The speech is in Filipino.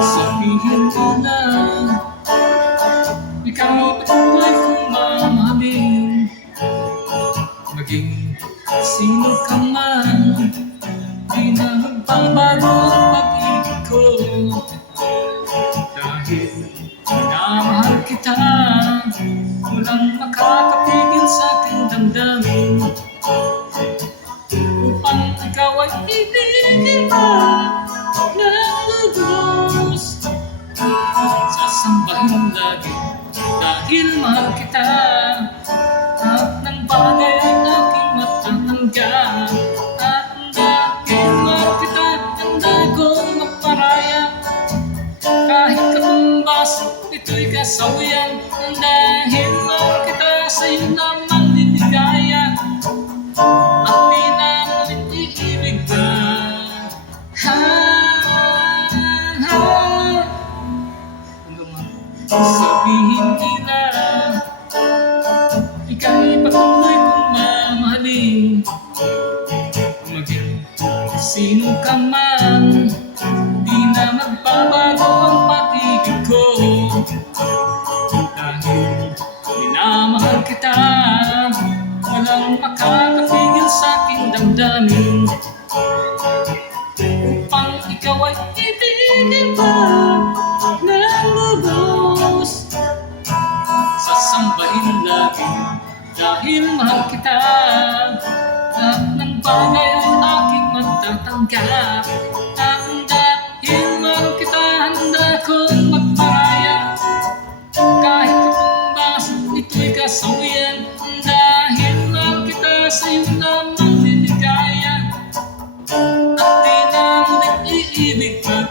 Sabihin ko na ikaw patuloy kong mamahalin. Maging sino ka man, di na magbabago ang pag-ibig ko. Dahil minamahal kita, walang makakapigil sa aking damdamin. Upang ikaw ay ibigin mo ng lubos, sasambahin lagi dahil mahal kita. At ng bagay ay aking matatanggap. At dahil mahal kita, handa kong magparaya. Kahit katumbas, ito'y kasawian. Dahil mahal kita, sa'yo naman liligaya. At di na ulit iibig ka. Sabihin nila ika'y patuloy kong mamahalin. Maging sino ka man, di na magbabago ang pag-ibig ko. Dahil minamahal kita, walang makakapigil sa aking damdamin. Upang ikaw ay ibigin pa ng lubos, sasambahin lagi dahil mahal kita. At ng bagay ay aking matatanggap. At dahil mahal kita, handa kong magparaya. Kahit katumbas, ito'y kasawian. Dahil mahal kita, sa'yo naman liligaya. At di na ngunit iibig ka.